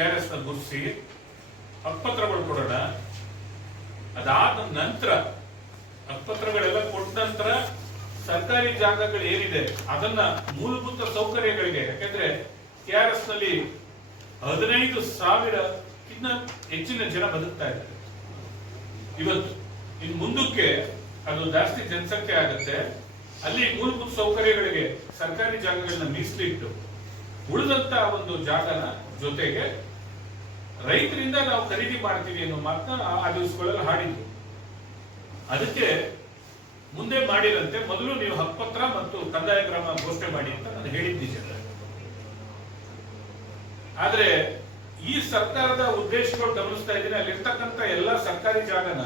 KRS ಗುರುಸಿ ಹಕ್ಕುಪತ್ರಗಳು ಕೊಡೋಣ. ಅದಾದ ನಂತರ ಹಕ್ಕುಪತ್ರಗಳೆಲ್ಲ ಕೊಟ್ಟ ನಂತರ ಸರ್ಕಾರಿ ಜಾಗಗಳು ಏನಿದೆ ಅದನ್ನ ಮೂಲಭೂತ ಸೌಕರ್ಯಗಳಿಗೆ, ಯಾಕಂದ್ರೆ KRS ನಲ್ಲಿ 15,000 ಹೆಚ್ಚಿನ ಜನ ಬದುಕ್ತಾ ಇದ್ದಾರೆ ಇವತ್ತು. ಇನ್ನು ಮುಂದಕ್ಕೆ ಅದು ಜಾಸ್ತಿ ಜನಸಂಖ್ಯೆ ಆಗುತ್ತೆ. ಅಲ್ಲಿ ಮೂಲಭೂತ ಸೌಕರ್ಯಗಳಿಗೆ ಸರ್ಕಾರಿ ಜಾಗಗಳನ್ನ ಮೀಸಲಿಟ್ಟು ಉಳಿದಂತ ಒಂದು ಜಾಗನ ಜೊತೆಗೆ ರೈತರಿಂದ ನಾವು ಖರೀದಿ ಮಾಡ್ತೀವಿ ಅನ್ನೋ ಮಾತನ್ನ ಆ ದಿವಸಗಳಲ್ಲಿ ಹಾಡಿದ್ವಿ. ಅದಕ್ಕೆ ಮುಂದೆ ಮಾಡಿರಂತೆ ಮೊದಲು ನೀವು ಹಕ್ಕುಪತ್ರ ಮತ್ತು ಕಂದಾಯ ಕ್ರಮ ಘೋಷಣೆ ಮಾಡಿ ಅಂತ ನಾನು ಹೇಳಿದ್ದೆ. ಆದ್ರೆ ಈ ಸರ್ಕಾರದ ಉದ್ದೇಶಗಳು ಗಮನಿಸ್ತಾ ಇದ್ದೀನಿ, ಅಲ್ಲಿರ್ತಕ್ಕಂಥ ಎಲ್ಲಾ ಸರ್ಕಾರಿ ಜಾಗನ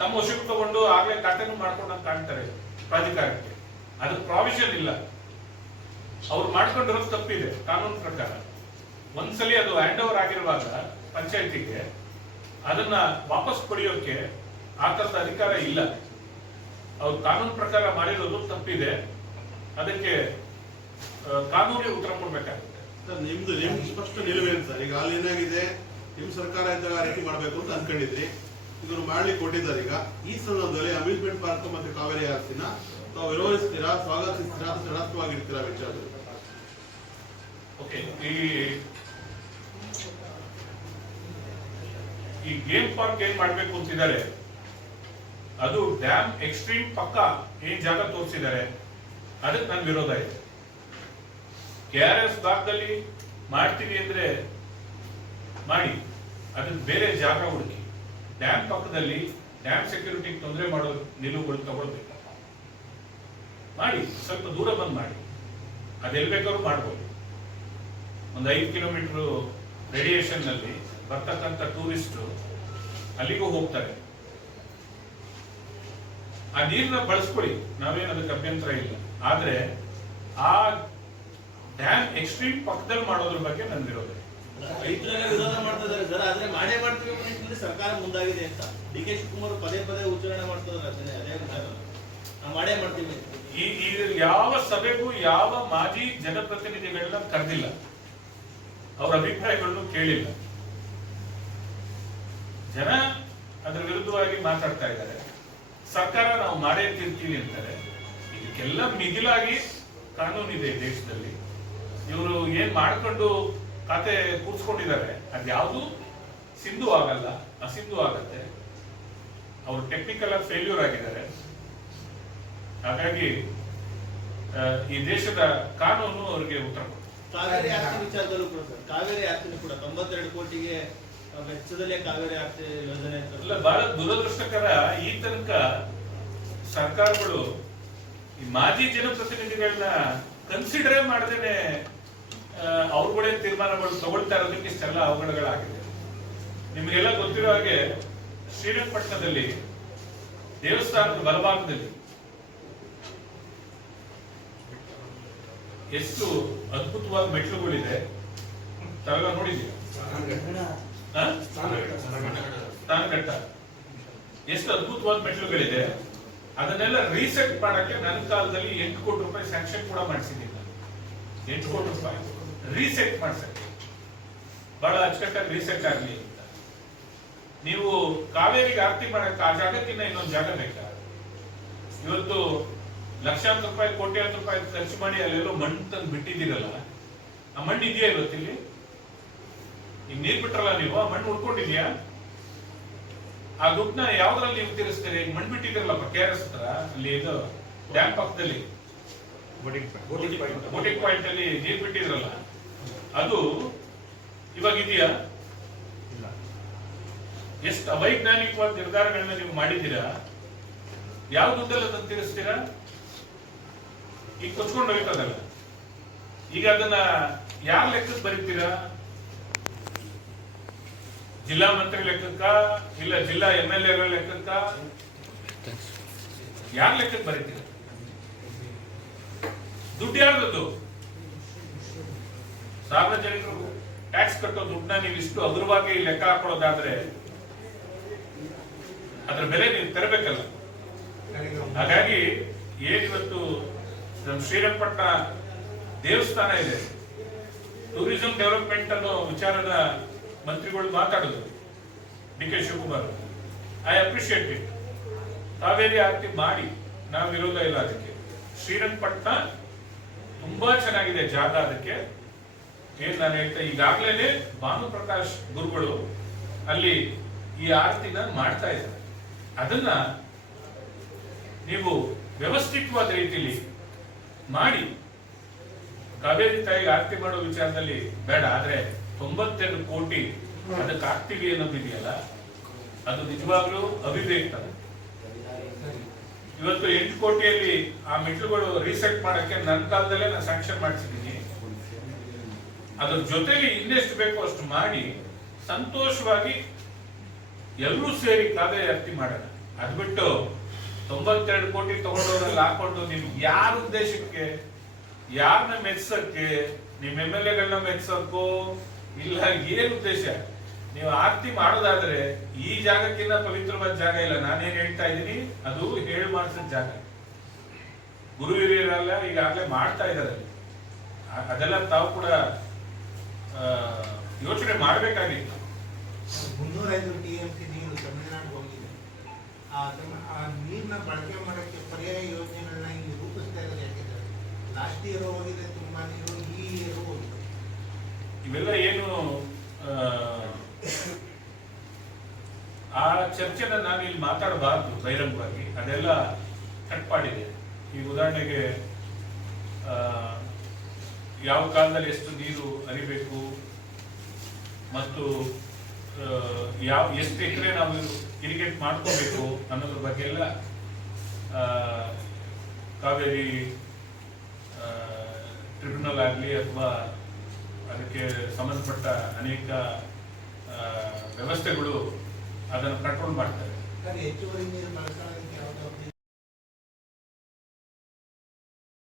ತಮ್ಮ ವಶಕ್ಕೆ ತಗೊಂಡು ಆಗ್ಲೇ ಖಾತೆನೂ ಮಾಡ್ಕೊಂಡಂಗೆ ಕಾಣ್ತಾರೆ ಪ್ರಾಧಿಕಾರಕ್ಕೆ. ಅದಕ್ಕೆ ಪ್ರಾವಿಷನ್ ಇಲ್ಲ. ಅವ್ರು ಮಾಡ್ಕೊಂಡಿರೋದು ತಪ್ಪಿದೆ ಕಾನೂನು ಪ್ರಕಾರ. ಒಂದ್ಸಲಿ ಅದು ಹ್ಯಾಂಡ್ ಓವರ್ ಆಗಿರುವಾಗ ಪಂಚಾಯತಿಗೆ ಅದನ್ನ ವಾಪಸ್ ಪಡೆಯೋಕೆ ಆ ತರದ ಅಧಿಕಾರ ಇಲ್ಲ. ಅವ್ರು ಕಾನೂನು ಪ್ರಕಾರ ಮಾಡಿರೋದು ತಪ್ಪಿದೆ. ಅದಕ್ಕೆ ಕಾನೂನಿಗೆ ಉತ್ತರ ಕೊಡ್ಬೇಕಾಗುತ್ತೆ. ನಿಮ್ದು ಸ್ಪಷ್ಟ ನಿಲುವೇನು ಸರ್? ಈಗ ಅಲ್ಲಿ ಏನಾಗಿದೆ, ನಿಮ್ ಸರ್ಕಾರ ಇದ್ದಾಗ ಆ ರೀತಿ ಮಾಡ್ಬೇಕು ಅಂತ ಅನ್ಕೊಂಡಿದ್ರಿ, ಇವರು ಮಾಡ್ಲಿಕ್ಕೆ ಕೊಟ್ಟಿದ್ದಾರೆ. ಈಗ ಈ ಸಂದರ್ಭದಲ್ಲಿ ಅಮ್ಯೂಸ್ಮೆಂಟ್ ಪಾರ್ಕ್ ಮತ್ತೆ ಕಾವೇರಿ ಆಸ್ತಿನ ತಾವು ವಿರೋಧಿಸ್ತೀರಾ, ಸ್ವಾಗತಿಸ್ತೀರಾ, ಸಡತ್ವವಾಗಿರ್ತೀರಾ ವಿಚಾರದಲ್ಲಿ? ಓಕೆ, ಈ ಗೇಮ್ ಪಾರ್ಕ್ ಏನ್ ಮಾಡ್ಬೇಕು ಅಂತಿದ್ದಾರೆ, ಅದು ಡ್ಯಾಮ್ ಎಕ್ಸ್ಟ್ರೀಮ್ ಪಕ್ಕ ಏನ್ ಜಾಗ ತೋರಿಸಿದ್ದಾರೆ ಅದಕ್ಕೆ ನನ್ ವಿರೋಧ ಇದೆ. KRS ಭಾಗದಲ್ಲಿ ಮಾಡ್ತೀವಿ ಅಂದ್ರೆ ಮಾಡಿ, ಅದನ್ನ ಬೇರೆ ಜಾಗ ಹುಡುಕಿ. ಡ್ಯಾಮ್ ಪಕ್ಕದಲ್ಲಿ ಡ್ಯಾಮ್ ಸೆಕ್ಯೂರಿಟಿಗೆ ತೊಂದರೆ ಮಾಡೋ ನಿಲುವುಗಳು ತಗೊಳ್ಬೇಕು. ಮಾಡಿ, ಸ್ವಲ್ಪ ದೂರ ಬಂದ್ ಮಾಡಿ. ಅದೆಲ್ ಬೇಕಾದ್ರೂ ಮಾಡ್ಬೋದು. ಒಂದು 5 ಕಿಲೋಮೀಟರ್ ರೇಡಿಯೇಷನ್ ನಲ್ಲಿ ಬರ್ತಕ್ಕಂಥ ಟೂರಿಸ್ಟ್ ಅಲ್ಲಿಗೂ ಹೋಗ್ತಾರೆ. ಆ ನೀರನ್ನ ಬಳಸ್ಕೊಳ್ಳಿ, ನಾವೇನು ಅದಕ್ಕೆ ಅಭ್ಯಂತರ ಇಲ್ಲ. ಆದ್ರೆ ಆ ಡ್ಯಾಮ್ ಎಕ್ಸ್ಟ್ರೀಮ್ ಪಕ್ಕದಲ್ಲಿ ಮಾಡೋದ್ರ ಬಗ್ಗೆ ನನ್ನ ವಿರೋಧ. ರೈತರೆಲ್ಲ ವಿರೋಧ ಮಾಡ್ತಾ ಇದ್ದಾರೆ ಸರ್, ಆದ್ರೆ ಮಾಡೇ ಮಾಡ್ತೀವಿ ಅನ್ನೋದ್ರಲ್ಲಿ ಸರ್ಕಾರ ಮುಂದಾಗಿದೆ ಅಂತ DK ಶಿವಕುಮಾರ್ ಪದೇ ಪದೇ ಉಚ್ಚಾರಣೆ ಮಾಡ್ತಿದ್ದಾರೆ. ಅದೇ ವಿಚಾರ ನಾವು ಮಾಡೇ ಮಾಡ್ತೀವಿ. ಈ ಯಾವ ಸಭೆಗೂ ಯಾವ ಮಾಜಿ ಜನಪ್ರತಿನಿಧಿಗಳನ್ನ ಕರೆದಿಲ್ಲ, ಅವರ ಅಭಿಪ್ರಾಯಗಳನ್ನು ಕೇಳಿಲ್ಲ. ಜನ ಅದರ ವಿರುದ್ಧವಾಗಿ ಮಾತಾಡ್ತಾ ಇದ್ದಾರೆ. ಸರ್ಕಾರ ನಾವು ಮಾಡೇ ತಿರ್ತೀವಿ ಅಂತಾರೆ. ಇದಕ್ಕೆಲ್ಲ ಮಿಗಿಲಾಗಿ ಕಾನೂನಿದೆ ದೇಶದಲ್ಲಿ. ಇವರು ಏನ್ ಮಾಡ್ಕೊಂಡು ಖಾತೆ ಕೂರ್ಸ್ಕೊಂಡಿದ್ದಾರೆ, ಅದ್ಯಾವುದು ಸಿಂಧು ಆಗಲ್ಲ, ಅಸಿಂಧು ಆಗತ್ತೆ. ಅವರು ಟೆಕ್ನಿಕಲ್ ಆಗಿ ಫೇಲ್ಯೂರ್ ಆಗಿದ್ದಾರೆ. ಹಾಗಾಗಿ ಈ ದೇಶದ ಕಾನೂನು ಅವರಿಗೆ ಉತ್ತರ ಕೊಡುತ್ತೆ. ಕಾವೇರಿ ಆಸ್ತಿ ವಿಚಾರದಲ್ಲೂ ಕೂಡ ಸರ್, ಕಾವೇರಿ ಆಸ್ತಿನೂ ಕೂಡ 92 ಕೋಟಿಗೆ ವೆಚ್ಚದಲ್ಲೇ ಕಾವೇರಿ ಆಸ್ತಿ ಯೋಜನೆ ಅಲ್ಲ. ಬಹಳ ದುರದೃಷ್ಟಕರ, ಈ ತನಕ ಸರ್ಕಾರಗಳು ಈ ಮಾಜಿ ಜನಪ್ರತಿನಿಧಿಗಳನ್ನ ಕನ್ಸಿಡರೇ ಮಾಡದೇನೆ ಅವ್ರುಗಳೇ ತೀರ್ಮಾನಗಳು ತಗೊಳ್ತಾ ಇರೋದಕ್ಕೆ ಇಷ್ಟೆಲ್ಲ ಅವಘಡಗಳಾಗಿದೆ. ನಿಮಗೆಲ್ಲ ಗೊತ್ತಿರೋ ಹಾಗೆ ಶ್ರೀರಂಗಪಟ್ಟಣದಲ್ಲಿ ದೇವಸ್ಥಾನದ ಬಲಭಾಗದಲ್ಲಿ ಎಷ್ಟು ಅದ್ಭುತವಾದ ಮೆಟ್ಲುಗಳಿದೆ, ತಾವೆಲ್ಲ ನೋಡಿದ್ದೀವಿ. ಸ್ನಾನಘಟ್ಟ ಎಷ್ಟು ಅದ್ಭುತವಾದ ಮೆಟ್ಲುಗಳಿದೆ. ಅದನ್ನೆಲ್ಲ ರೀಸೆಟ್ ಮಾಡಕ್ಕೆ ನನ್ನ ಕಾಲದಲ್ಲಿ 8 ಕೋಟಿ ರೂಪಾಯಿ ಸ್ಯಾಂಕ್ಷನ್ ಕೂಡ ಮಾಡಿಸಿದ್ದೀನಿ ನಾನು. 8 ಕೋಟಿ ರೂಪಾಯಿ ರೀಸೆಟ್ ಮಾಡ್ಸಕ್ಕೆ, ಬಹಳ ಅಚ್ಚುಕಟ್ಟಾಗಿ ರೀಸೆಟ್ ಆಗಲಿ ಅಂತ. ನೀವು ಕಾವೇರಿಗೆ ಆರತಿ ಮಾಡಕ್ಕೆ ಆ ಜಾಗಕ್ಕಿಂತ ಇನ್ನೊಂದು ಜಾಗ ಬೇಕಾ? ಇವತ್ತು ಲಕ್ಷಾಂತರ ರೂಪಾಯಿ, ಕೋಟ್ಯಾಂತರ ರೂಪಾಯಿ ಖರ್ಚು ಮಾಡಿ ಅಲ್ಲೆಲ್ಲೋ ಮಣ್ಣು ತಂದು ಬಿಟ್ಟಿದ್ದೀರಲ್ಲ, ಆ ಮಣ್ಣು ಇದೆಯಾ ಇವತ್ತಿಲ್ಲಿ? ಈಗ ನೀರ್ ಬಿಟ್ರಲ್ಲ ನೀವು, ಆ ಮಣ್ಣು ಉಳ್ಕೊಂಡಿದ್ಯಾ? ಆ ದುಡ್ಡನ್ನ ಯಾವ್ದ್ರಲ್ಲಿ ನೀವು ತೀರಿಸ್ತೀರಿ? ಮಣ್ಣು ಬಿಟ್ಟಿದ್ದೀರಲ್ಲಪ್ಪ KRS ಹತ್ರ, ಅಲ್ಲಿ ಇದು ಡ್ಯಾಮ್ ಪಕ್ಕದಲ್ಲಿ ಬೋಟಿಂಗ್ ಪಾಯಿಂಟ್ ಅಲ್ಲಿ ನೀರ್ ಬಿಟ್ಟಿದ್ರಲ್ಲ, ಅದು ಇವಾಗ ಇದೆಯಾ? ಎಷ್ಟು ಅವೈಜ್ಞಾನಿಕವಾದ ನಿರ್ಧಾರಗಳನ್ನ ನೀವು ಮಾಡಿದ್ದೀರಾ? ಯಾವ ದುಡ್ಡಲ್ಲಿ ಅದನ್ನ ತೀರಿಸ್ತೀರಾ? ಈಗ ಕೊಚ್ಕೊಂಡು ಹೋಗ್ತದಲ್ಲ. ಈಗ ಅದನ್ನ ಯಾರ ಲೆಕ್ಕಕ್ಕೆ ಬರೀತೀರಾ? ಜಿಲ್ಲಾ ಮಂತ್ರಿ ಲೆಕ್ಕಕ್ಕ, ಇಲ್ಲ ಜಿಲ್ಲಾ MLA ಲೆಕ್ಕಕ್ಕ? ಯಾರ ಲೆಕ್ಕಕ್ಕೆ ಬರೀತೀರಾ? ದುಡ್ಡು ಯಾರ್ದು? ಸಾರ್ವಜನಿಕರು ಟ್ಯಾಕ್ಸ್ ಕಟ್ಟೋ ದುಡ್ಡನ್ನ ನೀವು ಇಷ್ಟು ಹಗುರವಾಗಿ ಲೆಕ್ಕ ಹಾಕೊಳ್ಳೋದಾದ್ರೆ ಅದ್ರ ಬೆಲೆ ನೀವು ತೆರಬೇಕಲ್ಲ. ಹಾಗಾಗಿ ಏನಿವತ್ತು ಶ್ರೀರಂಗಪಟ್ಟಣ ದೇವಸ್ಥಾನ ಇದೆ, ಟೂರಿಸಂ ಡೆವಲಪ್ಮೆಂಟ್ ಅನ್ನೋ ವಿಚಾರದ ಮಂತ್ರಿಗಳು ಮಾತಾಡಿದ್ರು, D K Shivakumar. I appreciate it. Kaveri ಆರತಿ ಮಾಡಿ, ನಾವು ವಿರೋಧ ಇಲ್ಲ ಅದಕ್ಕೆ. ಶ್ರೀರಂಗಪಟ್ಟಣ ತುಂಬಾ ಚೆನ್ನಾಗಿದೆ ಜಾಗ, ಅದಕ್ಕೆ ಏನ್ ನಾನು ಹೇಳ್ತಾ, ಈಗಾಗಲೇ ಭಾನುಪ್ರಕಾಶ್ ಗುರುಗಳು ಅಲ್ಲಿ ಈ ಆರತಿನ ಮಾಡ್ತಾ ಇದ್ದಾರೆ. ಅದನ್ನ ನೀವು ವ್ಯವಸ್ಥಿತವಾದ ರೀತಿಯಲ್ಲಿ ಮಾಡಿ ಕಾವೇರಿ ತಾಯಿಗೆ ಆರತಿ ಮಾಡೋ ವಿಚಾರದಲ್ಲಿ ಬೇಡ. ಆದ್ರೆ 92 ಕೋಟಿ ಅದಕ್ಕೆ ಆಗ್ತೀವಿ ಅನ್ನೋದಿದೆಯಲ್ಲ, ಅದು ನಿಜವಾಗ್ಲೂ ಅವಿವೇಕ. ಇವತ್ತು 8 ಕೋಟಿಯಲ್ಲಿ ಆ ಮೆಟ್ಲುಗಳು ರೀಸೆಟ್ ಮಾಡಕ್ಕೆ ನನ್ನ ಕಾಲದಲ್ಲೇ ನಾನು ಸ್ಯಾಂಕ್ಷನ್ ಮಾಡಿಸಿದ್ದೀನಿ. ಅದ್ರ ಜೊತೆಗೆ ಇನ್ನೆಷ್ಟು ಬೇಕೋ ಅಷ್ಟು ಮಾಡಿ ಸಂತೋಷವಾಗಿ ಎಲ್ಲರೂ ಸೇರಿ ಕಾವೇರಿ ಆರತಿ ಮಾಡೋಣ. ಅದ್ ಬಿಟ್ಟು 92 ಕೋಟಿ ತಗೊಂಡವ್ರಲ್ಲಿ ಹಾಕೊಂಡು ನೀವು ಯಾರ ಉದ್ದೇಶಕ್ಕೆ, ಯಾರನ್ನ ಮೆಚ್ಚಕ್ಕೆ, ನಿಮ್ MLA ಮೆಚ್ಚಕ್ಕೋ ಇಲ್ಲ, ಏನ್ ಉದ್ದೇಶ? ನೀವು ಆರತಿ ಮಾಡೋದಾದ್ರೆ ಈ ಜಾಗಕ್ಕಿಂತ ಪವಿತ್ರವಾದ ಜಾಗ ಇಲ್ಲ. ನಾನೇನ್ ಹೇಳ್ತಾ ಇದ್ದೀನಿ, ಅದು ಹೇಳು ಮಾಡಿಸಿದ ಜಾಗ. ಗುರು ಹಿರಿಯರೆಲ್ಲ ಈಗಾಗಲೇ ಮಾಡ್ತಾ ಇದ್ದಾರೆ. ಅದೆಲ್ಲ ತಾವು ಕೂಡ ಯೋಚನೆ ಮಾಡಬೇಕಾಗಿತ್ತು. 305 TMC ನೀರು ತಮಿಳುನಾಡು ಹೋಗಿದೆ. ಆ ನೀರನ್ನ ಬಳಕೆ ಮಾಡಕ್ಕೆ ಪರ್ಯಾಯ ಯೋಜನೆಗಳನ್ನ ಇಲ್ಲಿ ರೂಪಿಸ್ತಾ ಇರೋದು ಯಾಕಿದ್ದಾರೆ? ಲಾಸ್ಟ್ ಇಯರ್ ಹೋಗಿದೆ ತುಂಬಾ ನೀರು, ಈ ಇಯರ್ ಹೋಗಿದೆ. ಇವೆಲ್ಲ ಏನು ಆ ಚರ್ಚೆನ ನಾನು ಇಲ್ಲಿ ಮಾತಾಡಬಾರ್ದು ಬಹಿರಂಗವಾಗಿ, ಅದೆಲ್ಲ ಕಟ್ಪಾಡಿದೆ. ಈಗ ಉದಾಹರಣೆಗೆ ಯಾವ ಕಾಲದಲ್ಲಿ ಎಷ್ಟು ನೀರು ಹರಿಬೇಕು ಮತ್ತು ಎಷ್ಟು ಎಕರೆ ನಾವು ಇರಿಗೇಟ್ ಮಾಡ್ಕೋಬೇಕು ಅನ್ನೋದ್ರ ಬಗ್ಗೆ ಎಲ್ಲ ಕಾವೇರಿ ಟ್ರಿಬ್ಯುನಲ್ ಆಗಲಿ ಅಥವಾ ಅದಕ್ಕೆ ಸಂಬಂಧಪಟ್ಟ ಅನೇಕ ವ್ಯವಸ್ಥೆಗಳು ಅದನ್ನು ಕಂಟ್ರೋಲ್ ಮಾಡ್ತಾರೆ. ಹೆಚ್ಚುವರಿ ನೀರು ಬಳಸೋದಕ್ಕೆ ಯಾವುದೋ